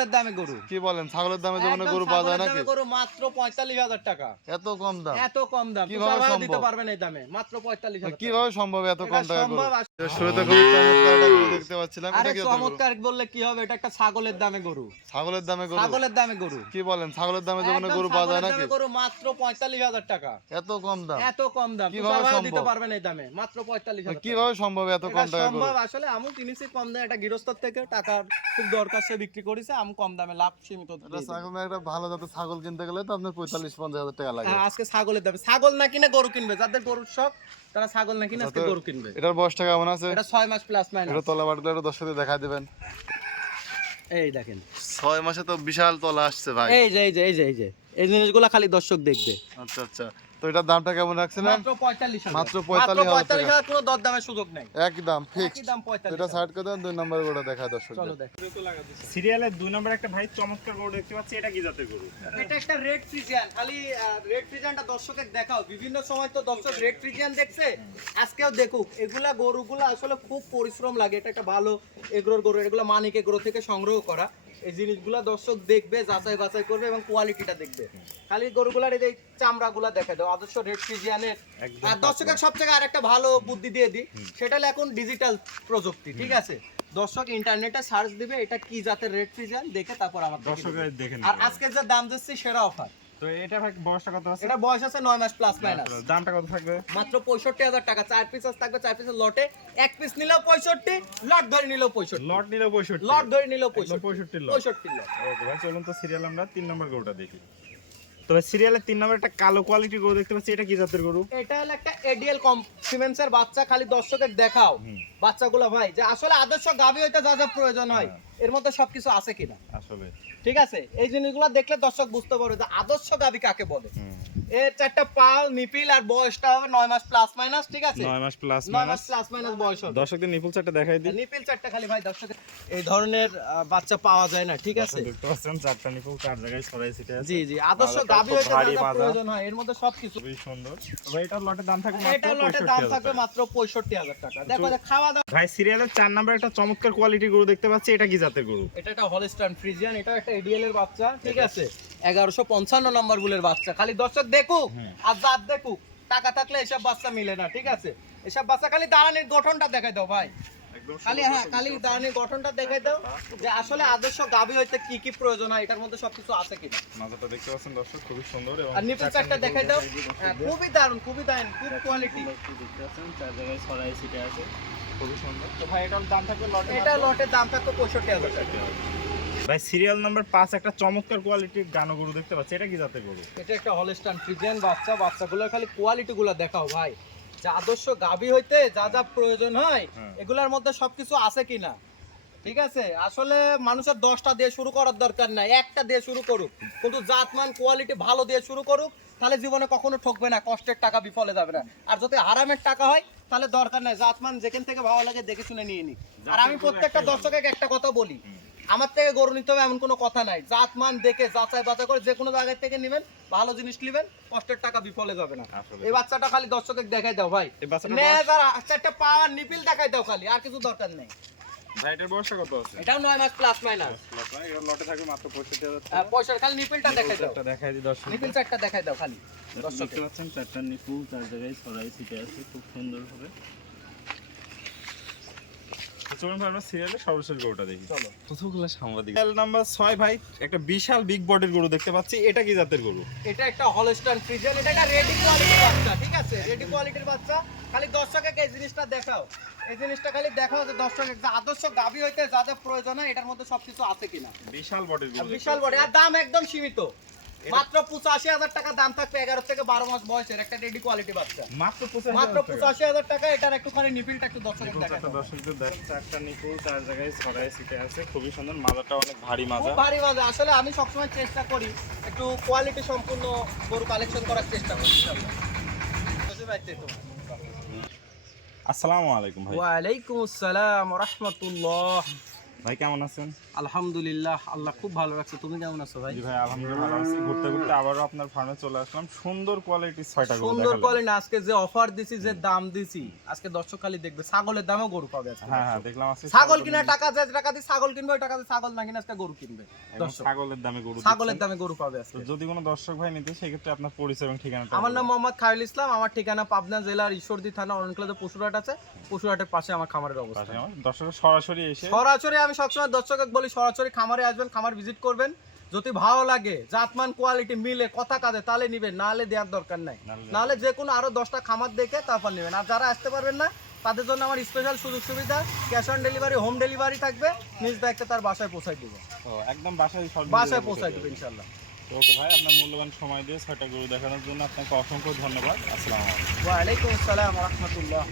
ছাগলের দামে গরু। কি বলেন, ছাগলের দামে জীবনে গরু পাওয়া যায় নাকি? গরু মাত্র ৪৫,০০০ টাকা। এত কম দাম? এত কম দাম কিভাবে সম্ভব? দিতে পারবেন এই দামে মাত্র ৪৫,০০০ টাকা। কিভাবে সম্ভব এত কম টাকা গরু? সম্ভব। শুরুতে খুবই চমৎকার একটা গরু দেখতে পাচ্ছিলাম, আরে এটা কি চমৎকার বললে কি হবে, এটা একটা ছাগলের দামে গরু। ছাগলের দামে গরু? ছাগলের দামে গরু। কি বলেন, ছাগলের দামে জীবনে একদম গরু পাওয়া যায় ছাগলের নাকি? দামে গরু মাত্র ৪৫,০০০ টাকা। এত কম দাম? এত কম দাম কিভাবে সম্ভব? দিতে পারবেন এই দামে মাত্র ৪৫,০০০ টাকা। কিভাবে সম্ভব এত কম টাকা গরু? সম্ভব। আসলে আমি কিনেছি কম দামে, একটা গৃহস্থর থেকে টাকার খুব দরকার সে বিক্রি করেছে, আমি কম দামে লাভ সীমিত দিয়ে দিই। ছাগল একটা ভালো জাতের ছাগল কিনতে গেলে তো আপনার ৪৫-৫০ হাজার টাকা লাগে। হ্যাঁ, আজকে ছাগলের দামে, ছাগল না কিনে গরু কিনবে, যাদের গরুর শখ তারা ছাগল না কিনে আজকে গরু কিনবে। এটার বয়সটা কেমন আছে? এটা 6 মাস প্লাস মাইনাস। এটা তলা বাটগুলো একটু দর্শকদের দেখাই দিবেন। এই দেখেন 6 মাসে তো বিশাল তলা আসছে ভাই। এই জিনিসগুলো খালি দর্শক দেখবে। আচ্ছা আচ্ছা, তো এটার দামটা কেমন রাখছেন? মাত্র ৪৫,০০০। মাত্র ৪৫,০০০ কোনো দরদামের সুযোগ নাই, একদম ফিক্সড। একদম ৪৫,০০০। এটা সাইড করে দেন, 2 নম্বর গরুটা দেখায় দর্শকদের। চলো দেখ। সিরিয়ালের 2 নম্বর একটা ভাই চমৎকার গরু দেখতে পাচ্ছি, এটা কি জাতের গরু? এটা একটা রেড ফ্রিজিয়ান। খালি রেড ফ্রিজিয়ানটা দর্শকের দেখাও, বিভিন্ন সময় তো দর্শক রেড ফ্রিজিয়ান দেখছে, আজকেও দেখুক। এগুলা গরুগুলো আসলে খুব পরিশ্রম লাগে, এটা একটা ভালো এগ্রোর গরু, এগুলো মানিক এগ্রো থেকে সংগ্রহ করা। এই জিনিসগুলা দর্শক দেখবে, যাচাই বাছাই করবে এবং কোয়ালিটিটা দেখবে। খালি গরুগুলার এই চামড়াগুলা দেখা দাও, আদর্শ রেড ফ্রিজিয়ানের। আর দর্শকের সবথেকে আরেকটা ভালো বুদ্ধি দিয়ে দিই, সেটা হলো এখন ডিজিটাল প্রযুক্তি, ঠিক আছে? দর্শক ইন্টারনেটে সার্চ দিবে এটা কি জাতের রেড ফ্রিজিয়ান, দেখে তারপর আমার দর্শকরা দেখে আর নেবে। আজকে যে দাম দিচ্ছি সেটা অফার। তো এটা ভাই বয়সটা কত আছে? এটা বয়স আছে 9 মাস প্লাস মাইনাস। দামটা কত থাকবে? মাত্র ৬৫,০০০ টাকা। 4 পিস থাকবে, 4 পিসের লটে, এক পিস নিলেও ৬৫, লট ধরে নিলেও ৬৫। লট নিলে 65, লট ধরে নিলেও 65 65 লট। 65 লট। ওকে ভাই, চলুন তো সিরিয়াল আমরা 3 নম্বর গরুটা দেখি। তবে সিরিয়ালের 3 নম্বর একটা কালো কোয়ালিটির গরু দেখতে পাচ্ছি, এটা কি জাতের গরু? এটা হলো একটা এডিএল সিমেন্সের বাচ্চা। খালি দর্শকের দেখাও বাচ্চাগুলো ভাই, যে আসলে আদর্শ গাভী হইতে যা যা প্রয়োজন হয় এর মধ্যে সবকিছু আছে কিনা। আসলে ঠিক আছে, এই জিনিসগুলো দেখলে দর্শক বুঝতে পারবে যে আদর্শ গাভী কাকে বলে। এর 4টা পাল, নিপিল আর বয়সটা হবে 9 মাস প্লাস মাইনাস, ঠিক আছে? 9 মাস প্লাস 9 মাস প্লাস মাইনাস বয়স হবে। দর্শকদের নিপুল চারটা দেখাই দিই। নিপিল 4টা খালি ভাই দর্শক, এই ধরনের বাচ্চা পাওয়া যায় না, ঠিক আছে? দেখতে পাচ্ছেন চারটা নিপুল চার জায়গায় ছড়াই ছিটে আছে। জি জি, আদর্শ গাভী হইতে যা যা প্রয়োজন হয় এর মধ্যে সবকিছু। খুবই সুন্দর। তবে এটার লটের দাম থাকবে মাত্র এটা লটের দাম 65,000 থাকবে টাকা। মাত্র 65,০০০ টাকা। দেখো খাওয়া দাওয়া। ভাই সিরিয়ালের 4 নম্বর একটা চমৎকার কোয়ালিটির গরু দেখতে পাচ্ছি, এটা কি জাতের গরু? এটা একটা হলস্টাইন ফ্রিজিয়ান, এটা একটা এডিএল এর বাচ্চা, ঠিক আছে? 1155 নম্বর গুলের বাচ্চা। খালি দর্শক দেখুক আর জাত দেখুক, টাকা থাকলে এসব বাচ্চা মিলে না, ঠিক আছে? এসব বাচ্চা খালি দাঁড়ানির গঠনটা দেখাই দাও ভাই, খালি খালি দাঁড়ানির গঠনটা দেখাই দাও, যে আসলে আদর্শ গাভী হইতে কি কি প্রয়োজন হয় এটার মধ্যে সবকিছু আছে কিনা। মাথাটা দেখতে পাচ্ছেন দর্শক, খুবই সুন্দর। এবং আর নিপল চারটা দেখাই দাও। হ্যাঁ, খুবই দারুণ, খুব কোয়ালিটি। দেখতে পাচ্ছেন চার জায়গায় ছড়াই ছিটে আছে, খুবই সুন্দর। তো ভাই এটার দাম থাকবে লটে এটা লটের দাম থাকবে 65,০০০ টাকা। ভাই সিরিয়াল নাম্বার 5 একটা চমৎকার কোয়ালিটির গানো গরু দেখতে পাচ্ছি, এটা কি জাতের গরু? এটা একটা হলস্টাইন ফ্রিজিয়ান বাচ্চা। বাচ্চাগুলোর খালি কোয়ালিটি গুলো দেখাও ভাই, যে আদর্শ গাভী হইতে যা যা প্রয়োজন হয় এগুলার মধ্যে সবকিছু আছে কিনা, ঠিক আছে? আসলে মানুষের 10টা দিয়ে শুরু করার দরকার নাই, একটা দিয়ে শুরু করুক, কিন্তু জাতমান কোয়ালিটি ভালো দিয়ে শুরু করুক, তাহলে জীবনে কখনো ঠকবে না, কষ্টের টাকা বিফলে যাবে না। আর যদি হারামের টাকা হয় তাহলে দরকার নাই, জাতমান যেখান থেকে ভালো লাগে দেখে শুনে নিয়ে নি। আর আমি প্রত্যেকটা দর্শকের একটা কথা বলি, আমার থেকে গরু নিতে হবে এমন কোনো কথা নাই, জাতমান দেখে যাচাই বাছাই করে যে কোনো জায়গা থেকে নেবেন, ভালো জিনিস নেবেন, কষ্টের টাকা বিফলে যাবে না। এই বাচ্চাটা খালি দর্শকের দেখাই দাও ভাই, চারটা পাওয়ার নিপিল দেখাই দাও খালি, আর কিছু দরকার নেই। ভাই এটার বয়সটা কত আছে? এটাও 9 মাস প্লাস মাইনাস। এর লটে থাকবে মাত্র 65,000 টাকা। পয়সার খালি নিপিলটা দেখাই দাও, এটা দেখাই দিই দর্শক। নিপিল চারটা দেখাই দাও খালি দর্শক। দেখতে পাচ্ছেন চারটা নিপুল চার জায়গায় ছড়াই ছিটে আছে, খুব সুন্দর হবে। চলুন ভাই আমরা সিরিয়ালে সর্বশেষ গরুটা দেখি। চলো। কতগুলো সাংবাদিক। সিরিয়াল নাম্বার 6 ভাই একটা বিশাল বিগ বডির গরু দেখতে পাচ্ছি, এটা কি জাতের গরু? এটা একটা হলস্টাইন ফ্রিজিয়ান, এটা একটা রেডি কোয়ালিটির বাচ্চা, ঠিক আছে? রেডি কোয়ালিটির বাচ্চা। খালি দর্শককে এই জিনিসটা দেখাও, এই জিনিসটা খালি দেখাও যে দর্শকের যে আদর্শ গাভী হইতে যাদের প্রয়োজন হয় এটার মধ্যে সবকিছু আছে কিনা। বিশাল বডির গরু। বিশাল বড়, আর দাম একদম সীমিত, মাত্র 85,000 টাকা দাম থাকবে। 11 থেকে 12 মাস বয়সের একটা রেডি কোয়ালিটি বাচ্চা, মাত্র মাত্র 85,000 টাকা। এটার একটুখানি নিপিলটা একটু দর্শকের দেখাও। দর্শকদের দেখেন চারটা নিপুল চার জায়গায় ছড়াই ছিটে আছে, খুবই সুন্দর। মাজাটা অনেক ভারী মাজা, খুব ভারী বাজে। আসলে আমি সবসময় চেষ্টা করি একটু কোয়ালিটি সম্পূর্ণ গরু কালেকশন করার চেষ্টা করি। আসসালামু আলাইকুম ভাই। ওয়ালাইকুম আসসালাম ওয়া রাহমাতুল্লাহ। ভাই কেমন আছেন? আলহামদুলিল্লাহ, আল্লাহ খুব ভালো রাখছে। তুমি কেমন আছো ভাই? জি ভাই আলহামদুলিল্লাহ ভালো আছি। ঘুরতে ঘুরতে আবারও আপনার ফার্মে চলে আসলাম। সুন্দর কোয়ালিটির 6টা গরু সুন্দর দেখালাম। কোয়ালিটি। আজকে যে অফার দিছি, যে দাম দিছি, আজকে দর্শক খালি দেখবে ছাগলের দামও গরু পাবে আজকে। হ্যাঁ হ্যাঁ দেখলাম আজকে ছাগল কিনা টাকা, যে টাকা দিয়ে ছাগল কিনবে ওই টাকা দিয়ে ছাগল না কিনে আজকে গরু কিনবে এবং দর্শক। ছাগলের দামে গরু ছাগলের দিচ্ছেন। দামে গরু পাবে তো আজকে। যদি কোনো দর্শক ভাই নিতে সেক্ষেত্রে আপনার পরিচয় এবং ঠিকানাটা আমার নাম বলবেন। মোহাম্মদ খায়রুল ইসলাম। আমার ঠিকানা পাবনা জেলার ঈশ্বরদী থানা অরণকুলাতে পশুরহাট আছে। পশুরহাটের পাশে আমার খামারের পাশে অবস্থান। আমার দর্শক সরাসরি এসে সরাসরি আমি সবসময় দর্শককে বলি সরাসরি খামারে আসবেন, খামার ভিজিট করবেন। যদি ভালো লাগে, জাতমান কোয়ালিটি মিলে, কথা কাজে, তাহলে নিবেন, নাহলে দেওয়ার দরকার নাই। নাহলে যে কোনো আরো 10টা খামার দেখে তারপর নেবেন। আর যারা আসতে পারবেন না তাদের জন্য আমার স্পেশাল সুযোগ সুবিধা, cash on delivery, home delivery থাকবে। নিজ দায়িত্বে তার বাসায় পৌঁছাই দেবো। ও, একদম বাসায় বাসায় পৌঁছাই দেবো ইনশাল্লাহ। তো ওকে ভাই, আপনার মূল্যবান সময় দিয়ে 6টা গরু দেখানোর জন্য আপনাকে অসংখ্য ধন্যবাদ। আসসালামু আলাইকুম। ওয়ালাইকুম আসসালাম ওয়া রাহমাতুল্লাহ।